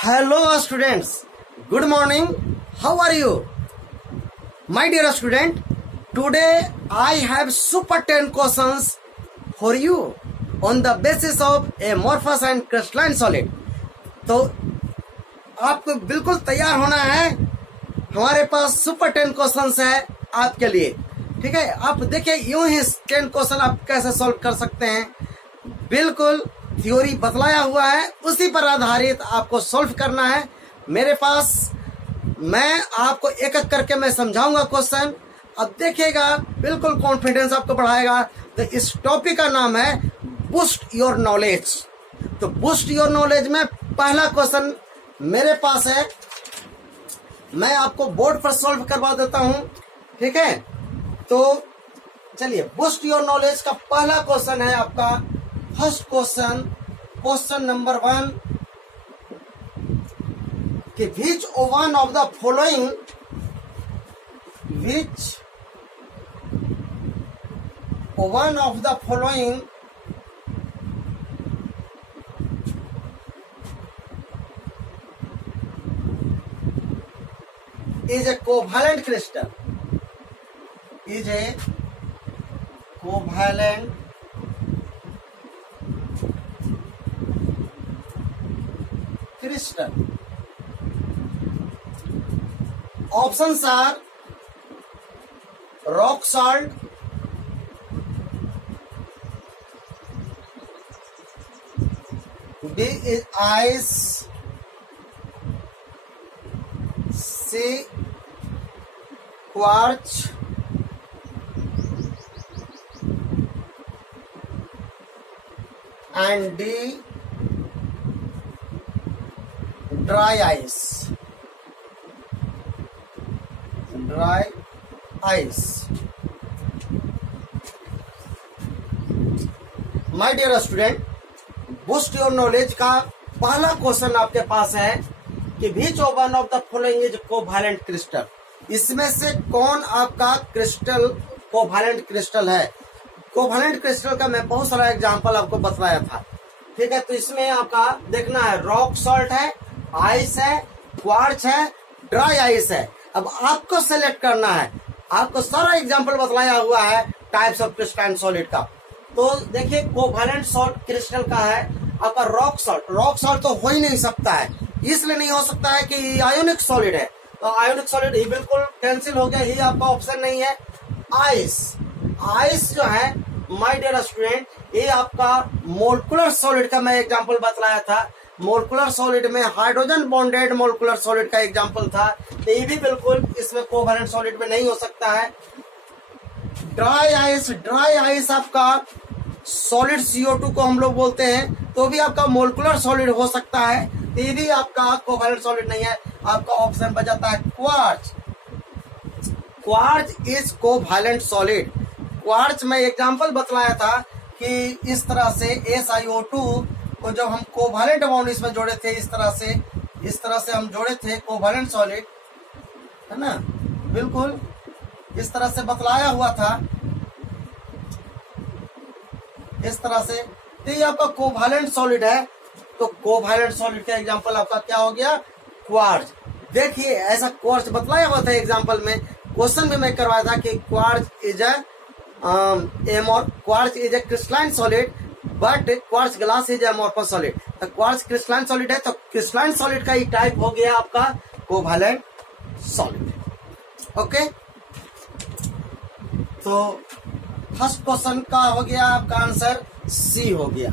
Hello students, good morning. How are you? My dear student, today I have super 10 questions for you on the basis of amorphous and crystalline solid. तो आपको बिल्कुल तैयार होना है, हमारे पास super 10 questions है आपके लिए। ठीक है, आप देखिए यूं ही 10 क्वेश्चन आप कैसे सॉल्व कर सकते हैं, बिल्कुल थ्योरी बतलाया हुआ है, उसी पर आधारित आपको सॉल्व करना है। मेरे पास मैं आपको एक एक करके मैं समझाऊंगा क्वेश्चन, अब देखिएगा बिल्कुल कॉन्फिडेंस आपको बढ़ाएगा। तो इस टॉपिक का नाम है बूस्ट योर नॉलेज। तो बूस्ट योर नॉलेज में पहला क्वेश्चन मेरे पास है, मैं आपको बोर्ड पर सॉल्व करवा देता हूं। ठीक है, तो चलिए बूस्ट योर नॉलेज का पहला क्वेश्चन है आपका फर्स्ट क्वेश्चन, क्वेश्चन नंबर 1 कि which one of the following is a covalent crystal, crystal. Options are rock salt, B is ice, C quartz, and D dry ice. My dear student, boost your knowledge का पहला question आपके पास है कि which one of the following is covalent crystal. इसमें से कौन आपका क्रिस्टल कोवैलेंट क्रिस्टल है। कोवैलेंट क्रिस्टल का मैं बहुत सारा एग्जांपल आपको बतलाया था। ठीक है, तो इसमें आपका देखना है रॉक सॉल्ट है, आइस है, क्वार्ट्ज है, ड्राई आइस है। अब आपको सेलेक्ट करना है, आपको सारा एग्जांपल बतलाया हुआ है टाइप्स ऑफ क्रिस्टलाइन सॉलिड का। तो देखिए कोवैलेंट सॉल्ट क्रिस्टल का है आपका रॉक सॉल्ट। रॉक सॉल्ट तो हो ही नहीं सकता है, इसलिए नहीं हो सकता है कि आयोनिक सॉलिड है, तो आयोनिक सॉलिड ही बिल्कुल कैंसिल हो गया, ही आपका ऑप्शन नहीं है। आइस जो है माय डियर स्टूडेंट, ये आपका मोलिकुलर सॉलिड का मैं एग्जांपल बतलाया था। मोलिकुलर सॉलिड में हाइड्रोजन बॉन्डेड मोलिकुलर सॉलिड का एग्जांपल था, तो ये भी बिल्कुल इसमें कोवैलेंट सॉलिड में नहीं हो सकता है। ड्राई आइस आपका सॉलिड CO2 को हम लोग बोलते हैं, तो भी आपका मोलिकुलर सॉलिड हो सकता है, तो ये भी आपका कोवैलेंट सॉलिड नहीं है। आपका ऑप्शन बच जाता है quartz is covalent solid. Quartz में एग्जांपल बतलाया था कि इस तरह से SiO2 को जब हम कोवैलेंट बॉन्ड इसमें जोड़े थे, इस तरह से हम जोड़े थे कोवैलेंट सॉलिड, है ना, बिल्कुल इस तरह से बतलाया हुआ था, इस तरह से। तो ये आपका कोवैलेंट सॉलिड है, तो कोवैलेंट सॉलिड का एग्जांपल आपका क्या हो गया, क्वार्ट्ज। देखिए ऐसा क्वार्ट्ज बतलाया हुआ था एग्जांपल में, क्वेश्चन भी मैं करवाया था कि quartz is a crystalline solid but quartz glass is amorphous solid. तो क्वार्ट्ज क्रिस्टलाइन सॉलिड है, तो क्रिस्टलाइन सॉलिड का ही टाइप हो गया आपका कोवैलेंट सॉलिड। ओके, तो फर्स्ट क्वेश्चन का हो गया आपका आंसर सी हो गया,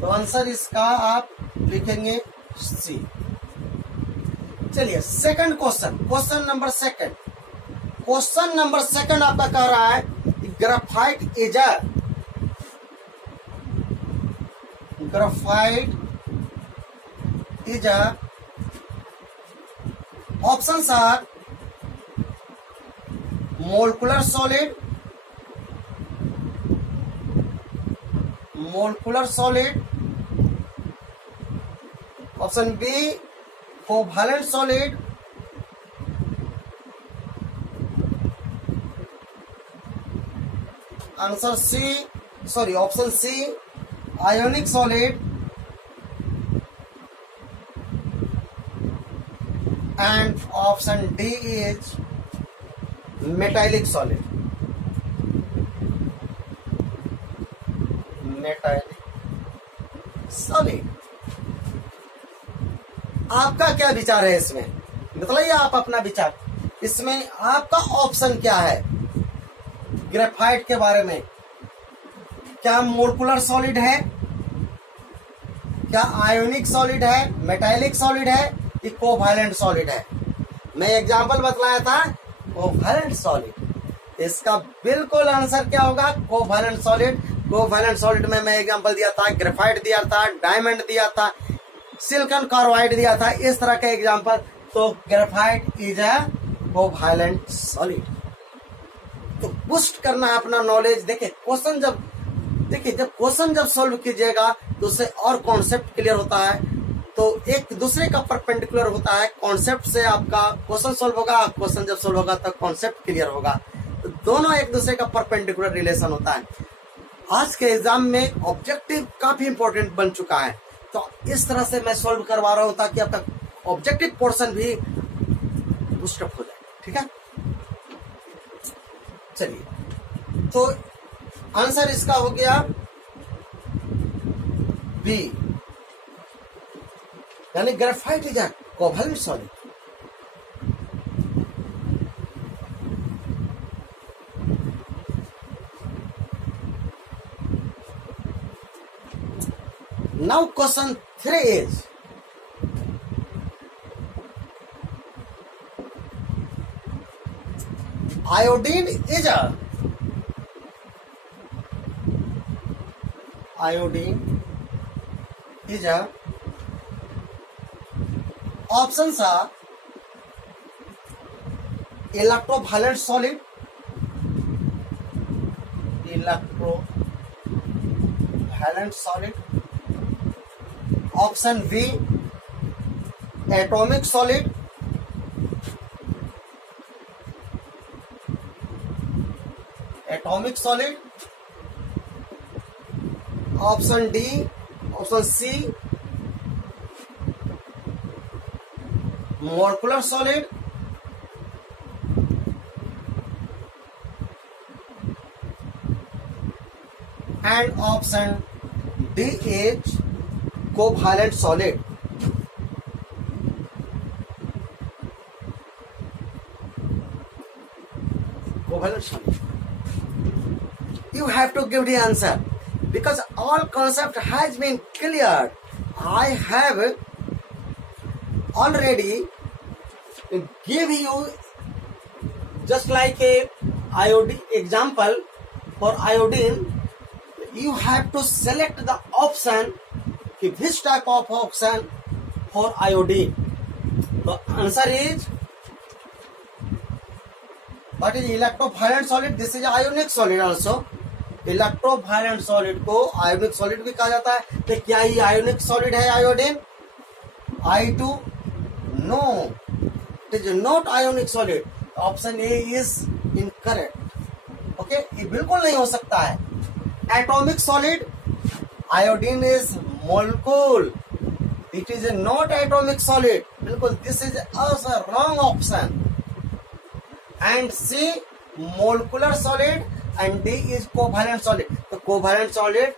तो आंसर इसका आप लिखेंगे सी। चलिए second question, question number second आपका कह रहा है graphite is a options are molecular solid, option B covalent solid, answer option C ionic solid, and option D is metallic solid. Metallic solid. आपका क्या विचार है इसमें? बताइए आप अपना विचार। इसमें आपका ऑप्शन क्या है ग्रेफाइट के बारे में? क्या मोलिकुलर सॉलिड है, क्या आयोनिक सॉलिड है, मेटालिक सॉलिड है, कि कोवैलेंट सॉलिड है? मैं एग्जांपल बतलाया था कोवैलेंट सॉलिड। इसका बिल्कुल आंसर क्या होगा? Covalent solid. कोवैलेंट सॉलिड में मैं एग्जांपल दिया था, ग्रेफाइट दिया था, डायमंड दिया था, सिलिकॉन कार्बाइड दिया था, इस तरह का एग्जांपल। तो graphite is a covalent solid. तो बूस्ट करना है अपना नॉलेज। देखिए जब क्वेश्चन जब सॉल्व कीजिएगा तो उससे और कॉन्सेप्ट क्लियर होता है, तो एक दूसरे का परपेंडिकुलर होता है। कॉन्सेप्ट से आपका क्वेश्चन सॉल्व होगा, क्वेश्चन जब सॉल्व होगा तो कॉन्सेप्ट क्लियर होगा, तो दोनों एक दूसरे का परपेंडिकुलर रिलेशन होता है। आज के एग्जाम में ऑब्जेक्टिव काफी इंपॉर्टेंट बन चुका है, तो इस तरह से मैं सॉल्व करवा रहा हूं ताकि आपका ऑब्जेक्टिव पोर्शन भी बूस्टअप हो जाए। ठीक है, चलिए, तो आंसर इसका हो गया बी, यानी graphite is a covalent solid. Now question 3 is iodine is a options are electrovalent solid, option B atomic solid, option D, option C molecular solid, and option D is covalent solid. Covalent solid. You have to give the answer because all concept has been cleared. I have already give you just like a iodine example. For iodine, you have to select the option, which type of option for iodine. The answer is, what is electrovalent solid? This is ionic solid also. Electrovalent solid को ionic solid भी कहा जाता है। तो क्या ये ionic solid है iodine? I2 no, it is not ionic solid. Option A is incorrect. Okay, ये बिल्कुल नहीं हो सकता है। Atomic solid, iodine is molecule, it is not atomic solid. बिल्कुल, this is also wrong option. And C molecular solid and D is covalent solid. So covalent solid,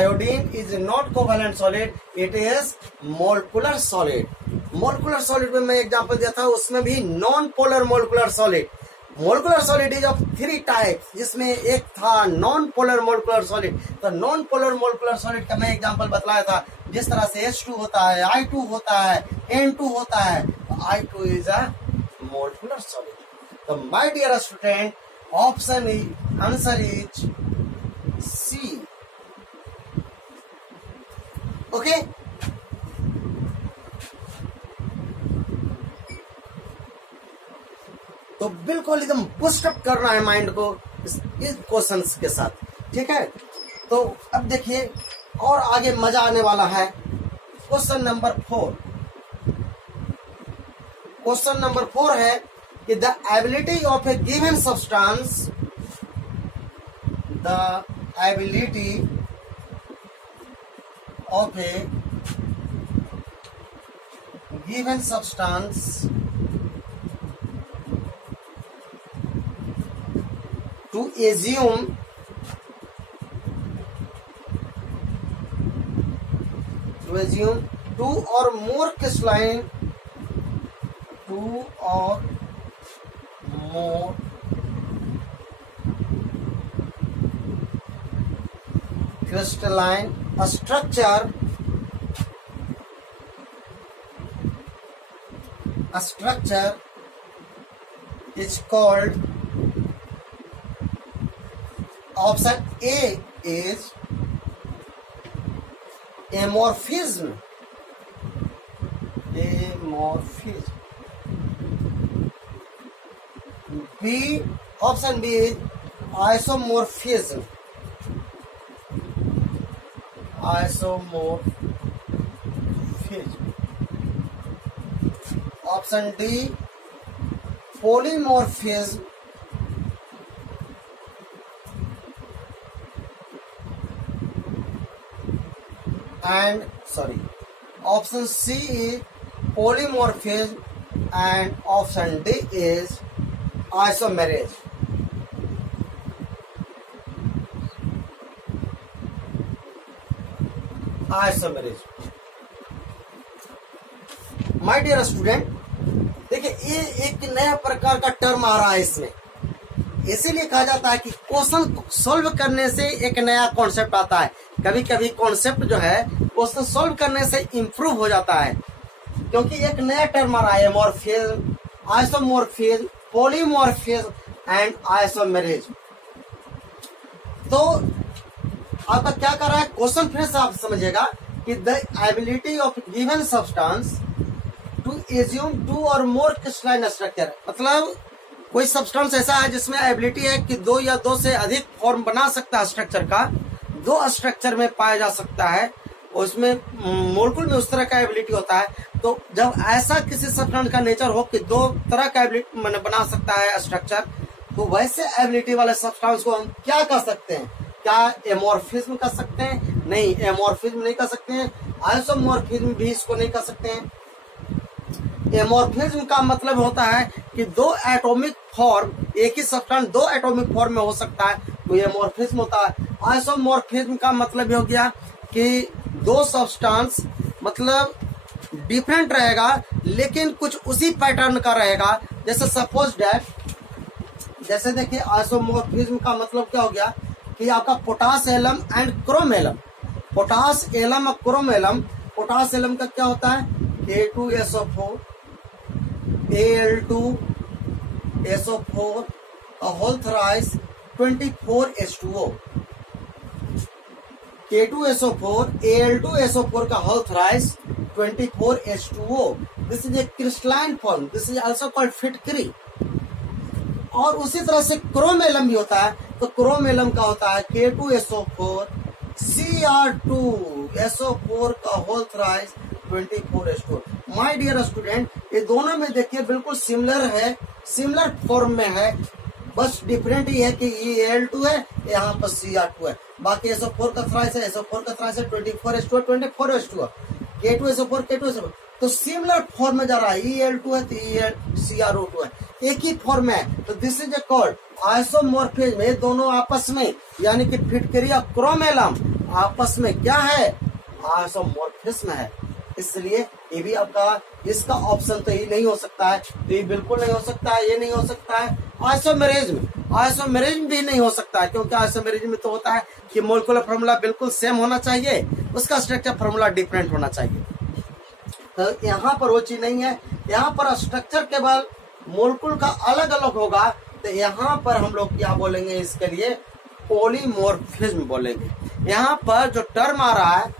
iodine is not covalent solid, it is molecular solid. Molecular solid में मैं example दिया था, उसमें भी non polar molecular solid. Molecular solid is of 3 types, जिसमें एक था non polar molecular solid. तो नॉन पोलर मोलिकुलर सॉलिड का मैं एग्जांपल बतलाया था, जिस तरह से H2 होता है, I2 होता है, N2 होता है। तो I2 is a molecular solid. तो my dear student, option answer is C. Okay, तो बिल्कुल एकदम बूस्टअप करना है माइंड को इस क्वेश्चंस के साथ। ठीक है, तो अब देखिए और आगे मजा आने वाला है। Question number 4। क्वेश्चन नंबर 4 है कि the ability of a given substance, the ability of a given substance to assume two or more crystalline a structure is called, option A is amorphism. Option B is isomorphism. Option D, polymorphism. Option C is polymorphism, and option D is isomerase. My dear student, देखिए ये एक नया प्रकार का term आ रहा है इसमें, इसीलिए कहा जाता है कि क्वेश्चन सॉल्व करने से एक नया कॉन्सेप्ट आता है। कभी कभी कॉन्सेप्ट जो है क्वेश्चन सॉल्व करने से इम्प्रूव हो जाता है, क्योंकि एक नया टर्म आ रहा है, morphism, isomorphism, polymorphism and isomerase. तो आपका क्या कर रहा है, क्वेश्चन फिर से आप समझिएगा कि the ability of given substance to assume two और मोर क्रिस्टलाइन स्ट्रक्चर, मतलब कोई सब्सटेंस ऐसा है जिसमें एबिलिटी है कि दो या दो से अधिक फॉर्म बना सकता है स्ट्रक्चर का, दो स्ट्रक्चर में पाया जा सकता है, उसमें मोलेक्युल में उस तरह का एबिलिटी होता है। तो जब ऐसा किसी सब्सटेंस का नेचर हो कि दो तरह का एबिलिटी बना सकता है स्ट्रक्चर, तो वैसे एबिलिटी वाले सब्सटेंस को हम क्या कह सकते हैं? क्या एमॉर्फिज्म कर सकते हैं? नहीं, एमॉर्फिज्म नहीं कर सकते हैं। आइसोमॉर्फिज्म भी इसको नहीं कर सकते हैं। एमॉर्फिज्म का मतलब होता है कि दो एटॉमिक फॉर्म, एक ही सब्सटेंस दो एटॉमिक फॉर्म में हो सकता है, तो एमॉर्फिज्म होता है। आइसोमॉर्फिज्म का मतलब हो गया कि दो सब्सटेंस मतलब डिफरेंट रहेगा लेकिन कुछ उसी पैटर्न का रहेगा। जैसे सपोज डैट, जैसे देखिए आइसोमॉर्फिज्म का मतलब क्या हो गया कि आपका potash alum and chrome alum, potash alum और क्रोम एलम, पोटास एलम का क्या होता है K2SO4 Al2SO4 का whole thrice 24H2O, K2SO4 Al2SO4 का whole thrice 24H2O। This is a crystalline form, this is also called फिटकरी। और उसी तरह से क्रोम एलम भी होता है, तो क्रोम एलम का होता है K2SO4 Cr2SO4 का whole thrice 24H2O। My dear student, ये दोनों में देखिए बिल्कुल सिमिलर है, सिमिलर फॉर्म में है, बस डिफरेंट ही है कि ये Al2 है, यहाँ पर Cr2 है। बाकी SO4 का थ्राइस है, SO4 का थ्राइस है 24H2O, 24H2O, K2SO4 K2SO4, तो सिमिलर फॉर्म में जा रहा है। Al2 है तो Cr2 है, एक ही फॉर्म है, तो दिस इज कॉल्ड आइसोमॉर्फिज्म। ये दोनों आपस में यानी कि फिटकरी और क्रोम एलम आपस में क्या है, आइसोमॉर्फिज्म है। इसलिए ये भी आपका, इसका ऑप्शन तो ये नहीं हो सकता है, तो ये बिल्कुल नहीं हो सकता है, ये नहीं हो सकता है। आइसोमेरिज्म भी नहीं हो सकता है, क्योंकि आइसोमेरिज्म में तो होता है कि मोलेकुलर फॉर्मूला बिल्कुल सेम होना चाहिए, उसका स्ट्रक्चर फॉर्मूला डिफरेंट होना चाहिए। तो यहाँ पर वो चीज नहीं है, यहाँ पर स्ट्रक्चर केवल मोलेकुल का अलग अलग होगा। तो यहाँ पर हम लोग क्या बोलेंगे, इसके लिए पॉलीमॉर्फिज्म बोलेंगे। यहाँ पर जो टर्म आ रहा है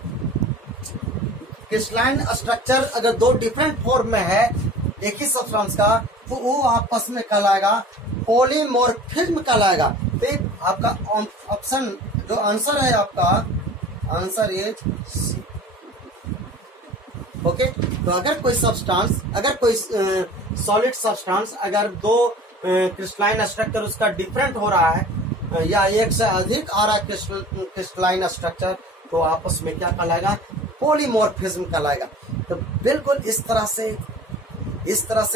क्रिस्टलाइन स्ट्रक्चर, अगर दो डिफरेंट फॉर्म में है एक ही सब्सटेंस का, तो वो आपस में कहलाएगा पॉलीमॉर्फिज्म कहलाएगा। तो आपका ऑप्शन जो आंसर है, आपका आंसर इज सी। ओके, तो अगर कोई सब्सटेंस, अगर कोई सॉलिड सब्सटेंस, अगर दो क्रिस्टलाइन स्ट्रक्चर उसका डिफरेंट हो रहा है या एक से अधिक आ रहा है क्रिस्टलाइन स्ट्रक्चर, तो आपस में क्या कहलाएगा, पॉलीमॉर्फिज्म कहलाएगा। तो बिल्कुल इस तरह से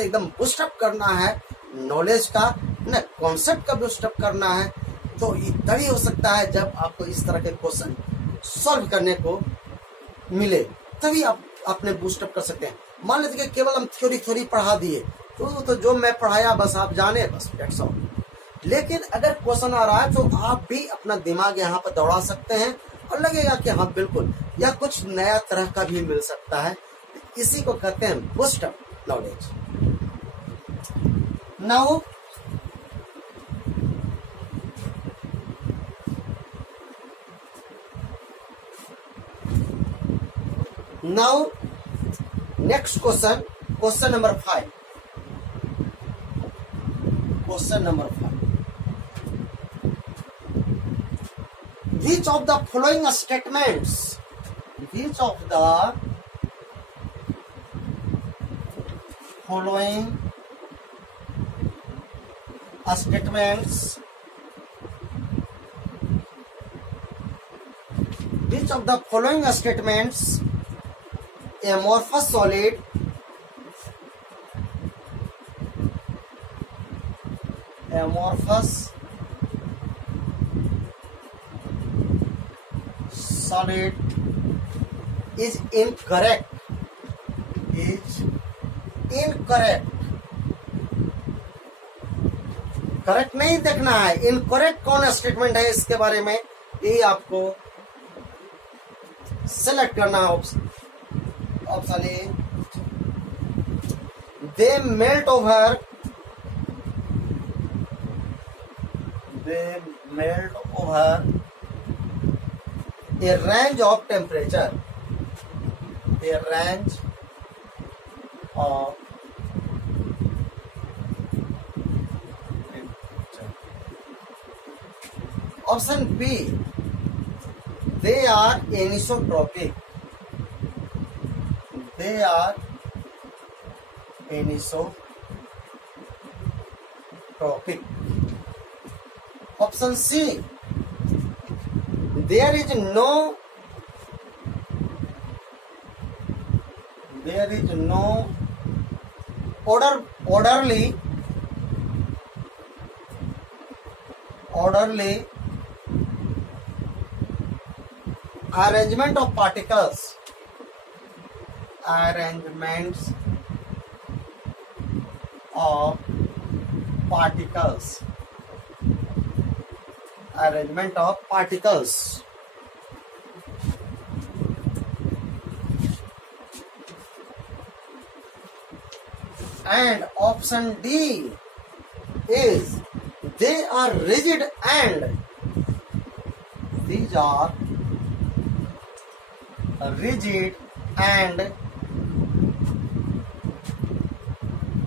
एकदम बूस्टअप करना है नॉलेज का ना, कॉन्सेप्ट का बूस्टअप करना है। तो तभी हो सकता है जब आपको इस तरह के क्वेश्चन सॉल्व करने को मिले, तभी आप अपने बूस्टअप कर सकते हैं। मान लीजिए कि केवल हम थ्योरी पढ़ा दिए तो जो मैं पढ़ाया बस आप जाने, बस दैट्स ऑल। लेकिन अगर क्वेश्चन आ रहा है तो आप भी अपना दिमाग यहाँ पर दौड़ा सकते हैं और लगेगा कि हाँ बिल्कुल, या कुछ नया तरह का भी मिल सकता है। इसी को कहते हैं boost up knowledge. Now next question number 5। Question number 5, which of the following statements amorphous solid is incorrect? Correct नहीं देखना है, इनकरेक्ट कौन स्टेटमेंट है इसके बारे में ये आपको सेलेक्ट करना है। Option A, they melt over a range of temperature, Option B, they are anisotropic. Option C, there is no orderly arrangement of particles. And option D is they are rigid and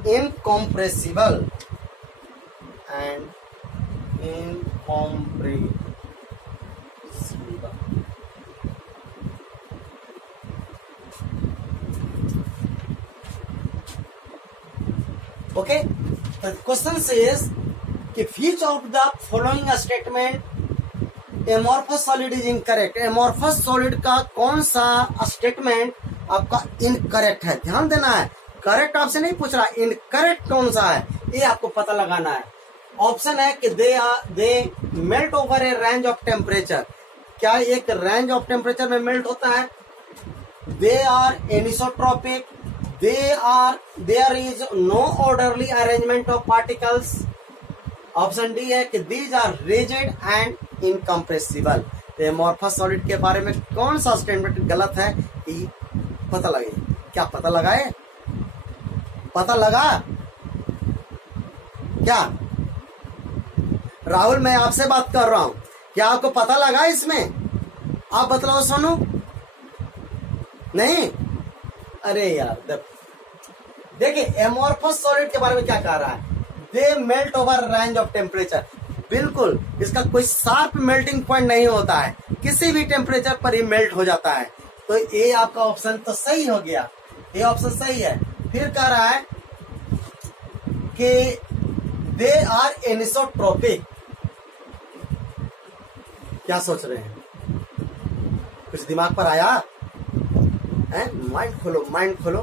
incompressible. Okay, the question says कि which of the following statement amorphous solid is incorrect? amorphous solid का कौन सा statement आपका incorrect है? ध्यान देना है, correct आपसे नहीं पूछ रहा, इनकरेक्ट कौन सा है ये आपको पता लगाना है। ऑप्शन है कि they melt over a range of temperature. क्या एक रेंज ऑफ टेम्परेचर में मेल्ट होता है? They are anisotropic, there is no orderly arrangement of particles. Option D है कि these are rigid and incompressible. Amorphous solid के बारे में कौन सा स्टेटमेंट गलत है ये पता लगे। क्या पता लगाए? पता लगा क्या? राहुल मैं आपसे बात कर रहा हूं, क्या आपको पता लगा इसमें? आप बतलाओ सोनू। नहीं? अरे यार देखिए एमॉर्फस सॉलिड के बारे में क्या कह रहा है? They melt over range of temperature. बिल्कुल इसका कोई शार्प मेल्टिंग पॉइंट नहीं होता है, किसी भी टेम्परेचर पर ही मेल्ट हो जाता है। तो ये आपका ऑप्शन तो सही हो गया, ये ऑप्शन सही है। फिर कह रहा है कि दे आर एनिसोट्रोपिक। क्या सोच रहे हैं? कुछ दिमाग पर आया है, माइंड खोलो, माइंड खोलो।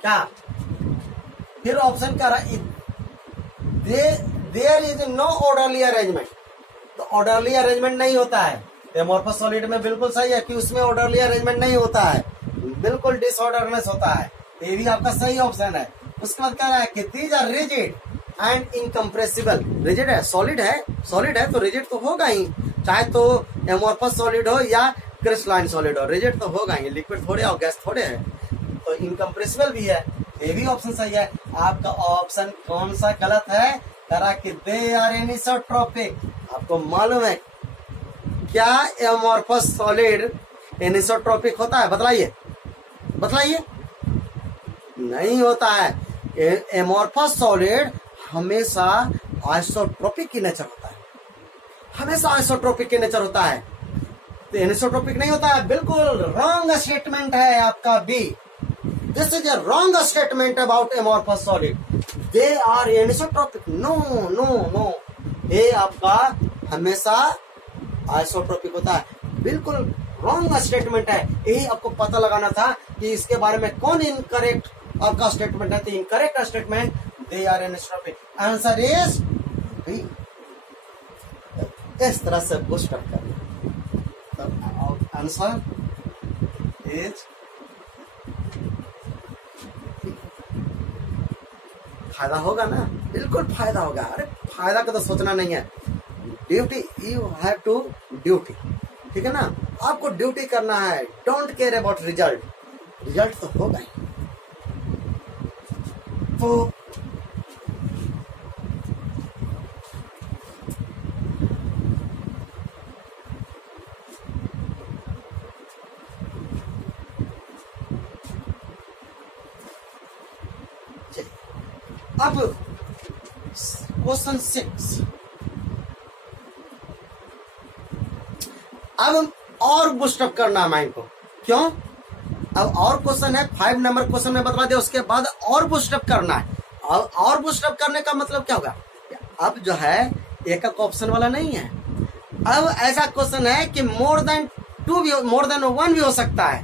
क्या फिर ऑप्शन क्या रहा, there is no orderly arrangement. तो ऑर्डरली अरेंजमेंट नहीं होता है, एमोर्फस सॉलिड में बिल्कुल सही है कि उसमें ऑर्डरली अरेंजमेंट नहीं होता है, बिल्कुल डिसऑर्डरनेस होता है। ये भी आपका सही ऑप्शन है। उसके बाद कह रहा है कि these are rigid and incompressible. Rigid है, सॉलिड है, सॉलिड है तो रिजिड तो होगा ही, चाहे तो एमोर्फस सॉलिड हो या क्रिस्टलाइन सॉलिड हो, रिजिड तो होगा ही, लिक्विड थोड़े और गैस थोड़े है। तो इनकम्प्रेसिबल भी है, ये भी ऑप्शन सही है। आपका ऑप्शन कौन सा गलत है, करा कि दे आर एनिसोट्रोपिक। आपको मालूम है क्या एमोर्फस सॉलिड एनिसोट्रोपिक होता है? बतलाइए, बतलाइए। नहीं होता है। एमोर्फस सॉलिड हमेशा आइसोट्रोपिक की नेचर होता है, हमेशा आइसोट्रोपिक की नेचर होता है। तो एनिसोट्रोपिक नहीं होता है, बिल्कुल रॉन्ग स्टेटमेंट है आपका B. This is a wrong statement about amorphous solid, they are anisotropic. No no no, ये आपका हमेशा आइसोट्रोपिक होता है, बिल्कुल रॉन्ग स्टेटमेंट है। यही आपको पता लगाना था कि इसके बारे में कौन इनकरेक्ट आपका स्टेटमेंट है। तो incorrect statement, they are anisotropic, answer is B. इस तरह से बूस्ट अप करना, आंसर इज फायदा होगा ना, बिल्कुल फायदा होगा। अरे फायदा का तो सोचना नहीं है, duty, you have to duty, ठीक है ना, आपको ड्यूटी करना है। Don't care about result, result तो होगा ही। तो अब क्वेश्चन 6, अब और बूस्टअप करना है माइंड को। क्यों? अब और क्वेश्चन है, 5 नंबर क्वेश्चन में बता दिया, उसके बाद और बूस्टअप करना है। अब और बूस्टअप करने का मतलब क्या होगा, अब जो है एक ऑप्शन वाला नहीं है, अब ऐसा क्वेश्चन है कि मोर देन 2 भी, मोर देन 1 भी हो सकता है।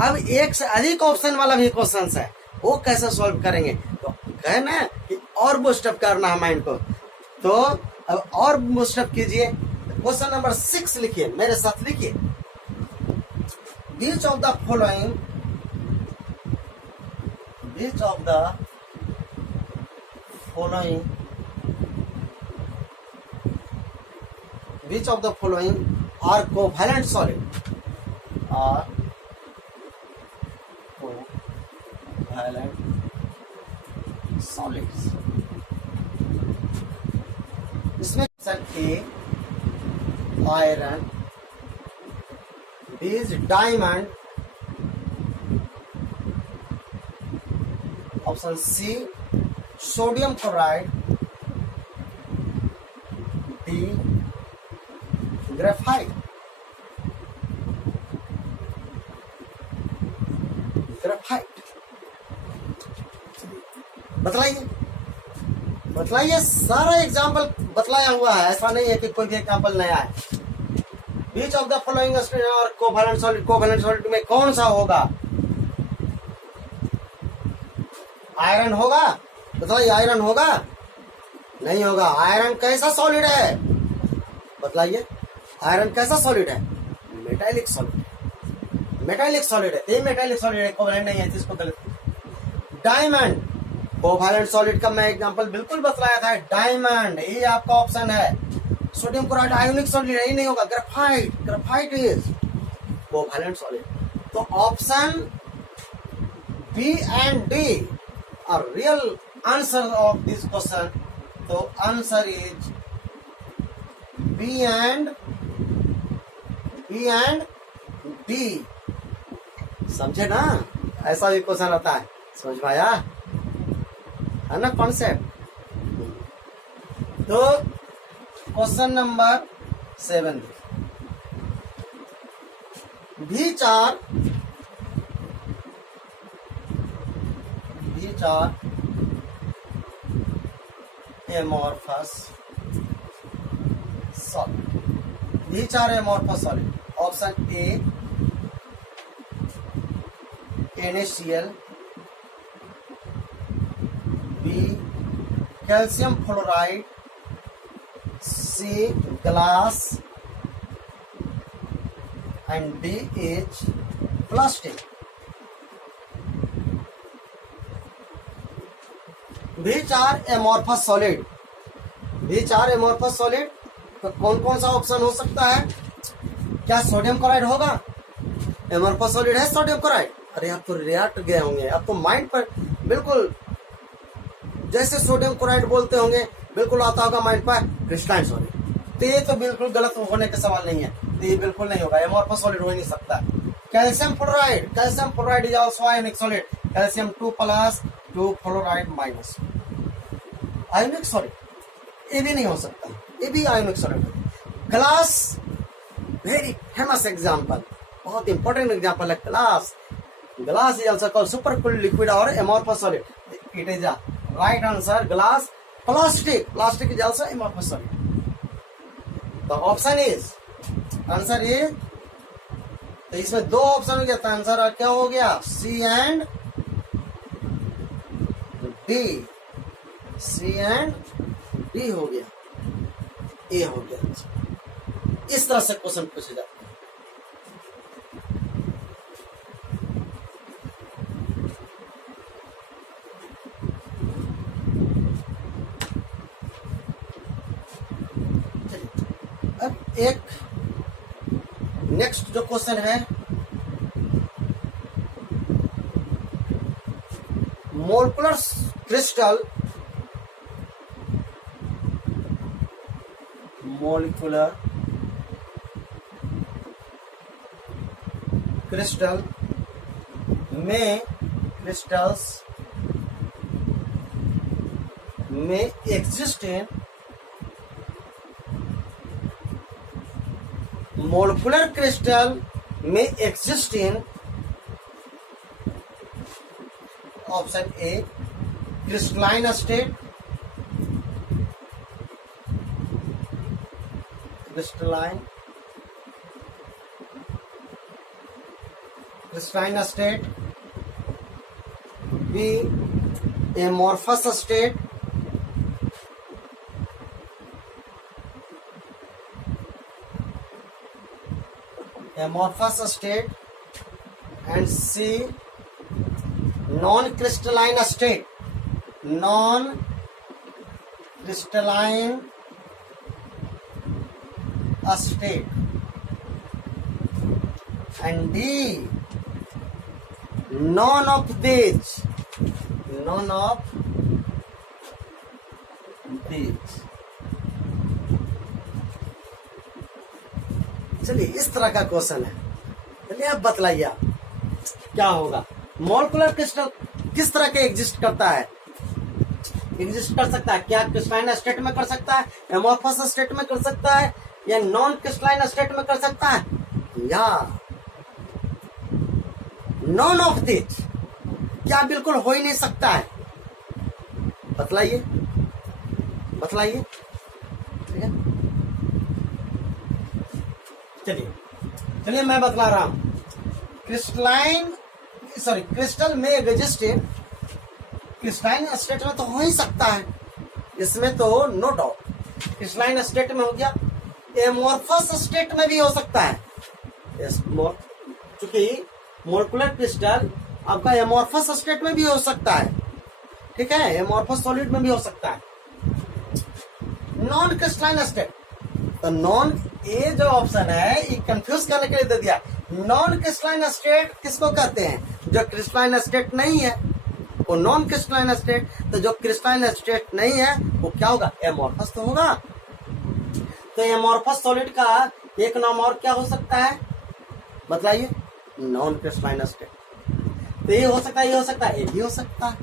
अब एक से अधिक ऑप्शन वाला भी क्वेश्चन है, वो कैसे सॉल्व करेंगे? तो कहे ना कि और बूस्टअप करना है माइंड को। तो अब और बूस्टअप कीजिए। क्वेश्चन नंबर 6 लिखिए, मेरे साथ लिखिए। Which of the following, which of the following, which of the following are covalent solid, are covalent solids? इसमें option A iron, B is diamond, option C sodium chloride, D graphite. Graphite बतलाइए, बतलाइए। सारा example बतलाया हुआ है, ऐसा नहीं है कि कोई भी एग्जाम्पल नया है। बीच ऑफ द फॉलोइंग और कोवैलेंट सॉलिड, कोवैलेंट सॉलिड में कौन सा होगा? आयरन होगा? बताइए, आयरन होगा? नहीं होगा। आयरन कैसा सॉलिड है? बतलाइए, आयरन कैसा सॉलिड है? मेटालिक सॉलिड, मेटालिक सॉलिड है। ये मेटालिक सॉलिड है, कोवैलेंट नहीं है, जिसको गलत। डायमंड कोवैलेंट सॉलिड का मैं एग्जांपल बिल्कुल बतलाया था, डायमंड, ये आपका ऑप्शन है। सोडियम क्लोराइड आयोनिक सॉलिड, यही नहीं होगा। Graphite, graphite is covalent solid. तो option B and D are real answer of this question. तो answer is B and D. समझे ना, ऐसा भी क्वेश्चन आता है, समझ पाया है ना कॉन्सेप्ट? तो question number 7, which are amorphous solid? Which are amorphous solid? Option A NaCl, B calcium fluoride, C glass, and D is plastic. Which are amorphous solid? Which are amorphous solid? तो कौन कौन सा option हो सकता है? क्या sodium chloride होगा? Amorphous solid है सोडियम क्लोराइड? अरे आप तो रिएक्ट गए होंगे, आप तो माइंड पर बिल्कुल जैसे सोडियम क्लोराइड बोलते होंगे बिल्कुल आता होगा माइंड पर क्रिस्टलाइन सॉलिड। तो ये तो बिल्कुल गलत होने का सवाल नहीं है, तो ये बिल्कुल नहीं होगा, एमोर्फस सॉलिड हो ही नहीं सकता। Calcium fluoride is also ionic solid, calcium 2+ 2 fluoride minus ionic solid, ये भी नहीं हो सकता, ये भी ionic solid. Glass very famous example, बहुत इंपॉर्टेंट एग्जांपल है glass. Glass is also called super cooled liquid और amorphous solid. It is a right answer glass. Plastic is also amorphous solid. The option is, answer is, तो इसमें दो option हो गया, तो answer क्या हो गया? C and D, C and D हो गया, ए हो गया। इस तरह से क्वेश्चन पूछे जाते हैं। अब एक नेक्स्ट जो क्वेश्चन है, मोलिकुलर क्रिस्टल, मोलिकुलर क्रिस्टल में, क्रिस्टल्स में एग्जिस्ट इन, मोलिकुलर क्रिस्टल में exist in, option A crystalline state, crystalline state, B amorphous state, and C non-crystalline state, and D none of these, चलिए इस तरह का question है, चलिए आप बतलाइए आप क्या होगा। मोलिकुलर क्रिस्टल किस तरह के एग्जिस्ट करता है? एग्जिस्ट कर सकता है क्या क्रिस्टलाइन स्टेट में कर सकता है, एमोर्फस स्टेट में कर सकता है, या नॉन क्रिस्टलाइन स्टेट में कर सकता है, या नॉन ऑफ दिस? क्या बिल्कुल हो ही नहीं सकता है? बतलाइए, ठीक है। चलिए मैं बतला रहा हूं। क्रिस्टल में एग्जिस्ट, क्रिस्टलाइन स्टेट में तो हो ही सकता है, इसमें तो नो डाउट, क्रिस्टलाइन स्टेट में हो गया। एमोर्फस स्टेट में भी हो सकता है, क्योंकि मोलिकुलर क्रिस्टल आपका एमोर्फस स्टेट में भी हो सकता है, ठीक है, एमोर्फस सॉलिड में भी हो सकता है। नॉन क्रिस्टलाइन स्टेट, तो नॉन, ये जो ऑप्शन है ये कंफ्यूज करने के लिए दे दिया। नॉन क्रिस्टलाइन स्टेट किसको कहते हैं? जो क्रिस्टलाइन स्टेट नहीं है वो नॉन क्रिस्टलाइन स्टेट, तो जो क्रिस्टलाइन स्टेट नहीं है वो क्या होगा? एमोर्फस तो होगा। तो एमोर्फस सॉलिड का एक नाम और क्या हो सकता है बतलाइए? Non crystalline state. तो ये हो सकता है, ये हो सकता है, ये भी हो सकता है।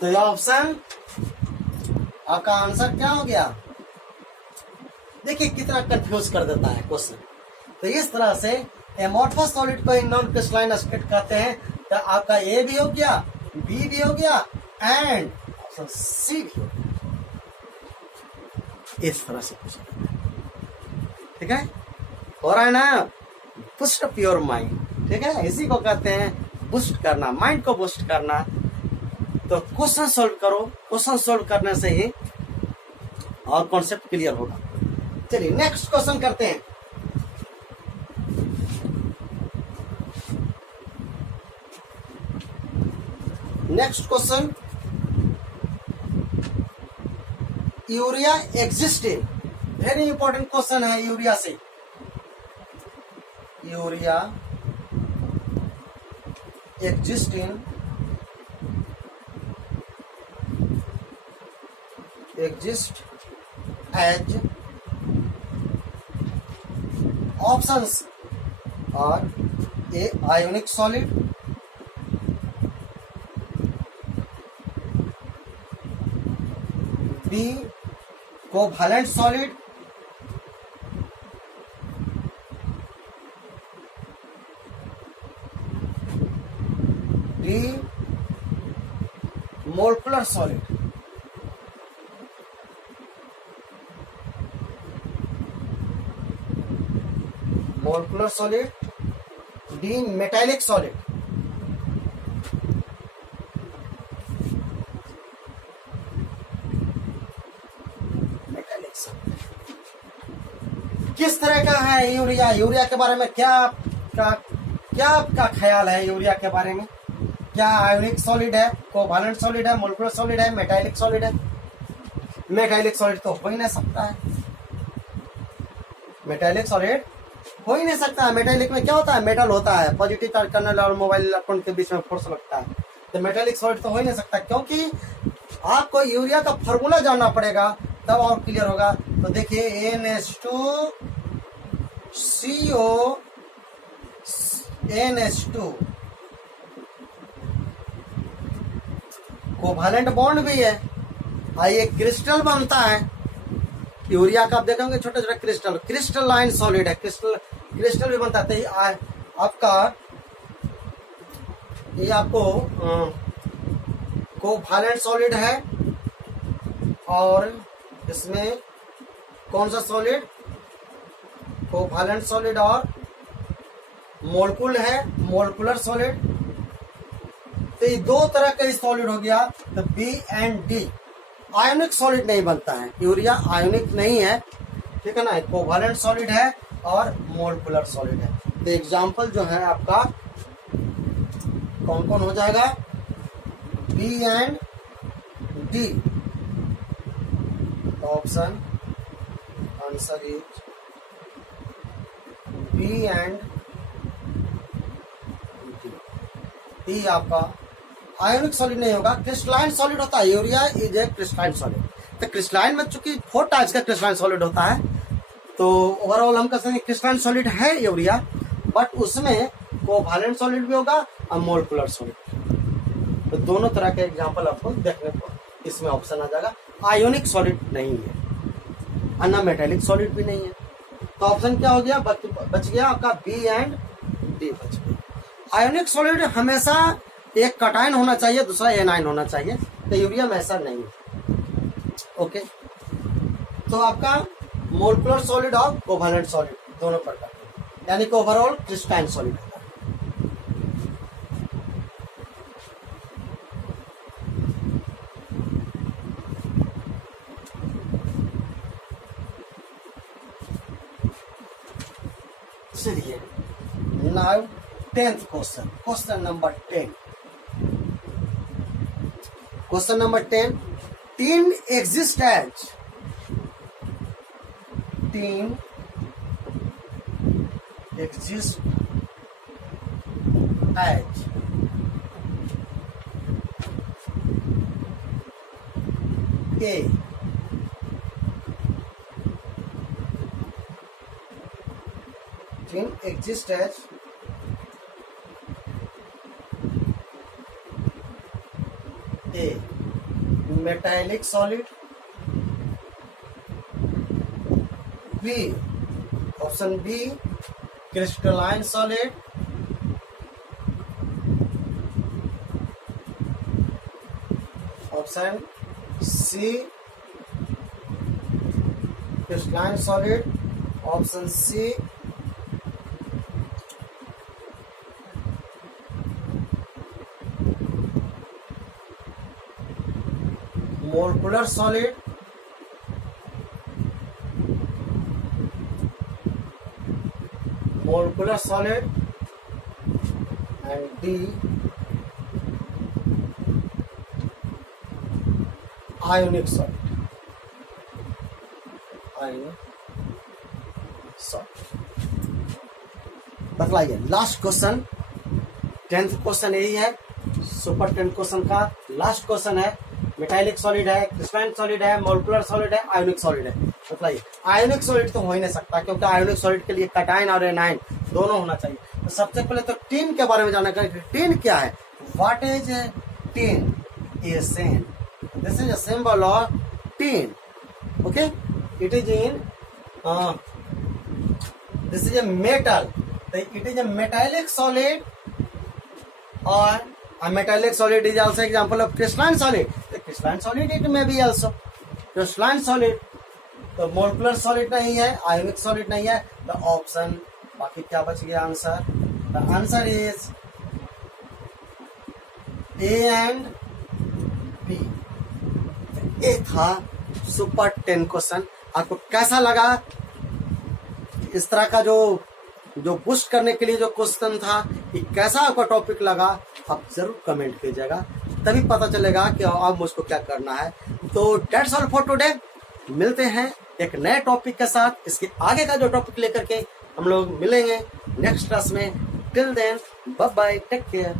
तो ये ऑप्शन आपका आंसर क्या हो गया? देखिए कितना कंफ्यूज कर देता है क्वेश्चन। तो इस तरह से एमोर्फस सॉलिड को नॉन क्रिस्टलाइन स्टेट कहते हैं। तो आपका ए भी हो गया, बी भी हो गया, एंड ऑप्शन सी भी हो गया। इस तरह से पूछा, ठीक है, हो रहा है ना? पुश अप योर माइंड, ठीक है, इसी को कहते हैं बूस्ट करना, माइंड को बूस्ट करना, तो क्वेश्चन सोल्व करो। क्वेश्चन सोल्व करने से ही और कॉन्सेप्ट क्लियर होगा। चलिए नेक्स्ट क्वेश्चन करते हैं। Next question, urea existing, very important question है यूरिया से। Urea existing exist as options are A ionic solid, B covalent solid, D molecular solid। Molecular solid, D metallic solid. Metallic solid किस तरह का है urea? Urea के बारे में क्या आपका ख्याल है? यूरिया के बारे में क्या आयोनिक सॉलिड है, कोवैलेंट सॉलिड है, मोलिकुलर सॉलिड है, मेटालिक सॉलिड है? मेटालिक सॉलिड तो हो ही नहीं सकता है। मेटालिक सॉलिड हो ही नहीं सकता है। मेटालिक में क्या होता है? मेटल होता है, पॉजिटिव चार्ज करने और मोबाइल इलेक्ट्रॉन के बीच में फोर्स लगता है। तो मेटालिक सॉलिड तो हो ही नहीं सकता, क्योंकि आपको यूरिया का फॉर्मूला जानना पड़ेगा, तब और क्लियर होगा। तो देखिए NH2CO NH2 कोवैलेंट बॉन्ड भी है, ये क्रिस्टल बनता है यूरिया का। आप देखेंगे छोटे छोटे क्रिस्टल, क्रिस्टलाइन सॉलिड है, क्रिस्टल भी बनता है। आपका ये आपको कोवैलेंट सॉलिड है, और इसमें कौन सा सॉलिड? कोवैलेंट सॉलिड और मोलिक्यूल है, मोलिकुलर सॉलिड। तो ये दो तरह का सॉलिड हो गया। तो B and D ionic solid नहीं बनता है, यूरिया आयोनिक नहीं है, ठीक है ना। कोवैलेंट सॉलिड है और मोलिकुलर सॉलिड है। तो एग्जांपल जो है आपका कौन कौन हो जाएगा? B and D. Option answer is B and D. आपका आयोनिक सॉलिड नहीं होगा, क्रिस्टलाइन सॉलिड होता है। Urea is a crystalline solid. तो क्रिस्टलाइन में चूंकि 4 टाइप्स का क्रिस्टलाइन सॉलिड होता है, तो ओवरऑल हम कह सकते हैं क्रिस्टलाइन सॉलिड है यूरिया, बट उसमें कोवैलेंट सॉलिड भी होगा और मोलिकुलर सॉलिड। तो दोनों तरह के एग्जांपल आपको देखने को इसमें ऑप्शन आ जाएगा। आयोनिक सॉलिड नहीं है, अन्ना मेटालिक सॉलिड भी नहीं है। तो ऑप्शन क्या हो गया? बच गया आपका बी एंड डी बच गया। आयोनिक सॉलिड हमेशा एक कटायन होना चाहिए, दूसरा एनायन होना चाहिए। तो यूरिया में ऐसा नहीं है। ओके, तो आपका मोलिकुलर सॉलिड और कोवैलेंट सॉलिड दोनों प्रकार के, यानी कि ओवरऑल क्रिस्टलाइन सॉलिड होता है। चलिए now 10th question, question number 10। Question number 10, tin exist as, tin exist as a tin exist as A metallic solid, B option B crystalline solid, option C crystalline solid, option C molecular solid, molecular solid, and D, ionic solid. Ionic solid. बतलाइए last question, 10th question यही है, super 10 question का last question है। Metallic solid है, crystalline solid है, molecular solid है, ionic solid है। बतलाइए आयोनिक सॉलिड तो हो ही नहीं सकता, क्योंकि आयोनिक सॉलिड के लिए कैटायन और एनायन दोनों होना चाहिए। तो सबसे पहले तो टीन के बारे में जानना चाहिए। टीन क्या है? What is tin? एसेन। This is a symbol of tin. Okay, it is in this is a metal. It is a metallic solid, or a metallic solid is also example of crystalline solid. The crystalline solid it may be also crystalline solid. तो molecular solid नहीं है, ionic solid नहीं है। The option, बाकी क्या बच गया answer? The answer is A and B. ये था सुपर 10 क्वेश्चन। आपको कैसा लगा? इस तरह का जो बूस्ट करने के लिए जो क्वेश्चन था, ये कैसा आपका टॉपिक लगा? आप जरूर कमेंट कीजिएगा, तभी पता चलेगा कि अब मुझको क्या करना है। तो दैट्स ऑल फॉर टुडे। मिलते हैं एक नए टॉपिक के साथ। इसके आगे का जो टॉपिक लेकर के हम लोग मिलेंगे नेक्स्ट क्लास में। Till then bye bye, take care.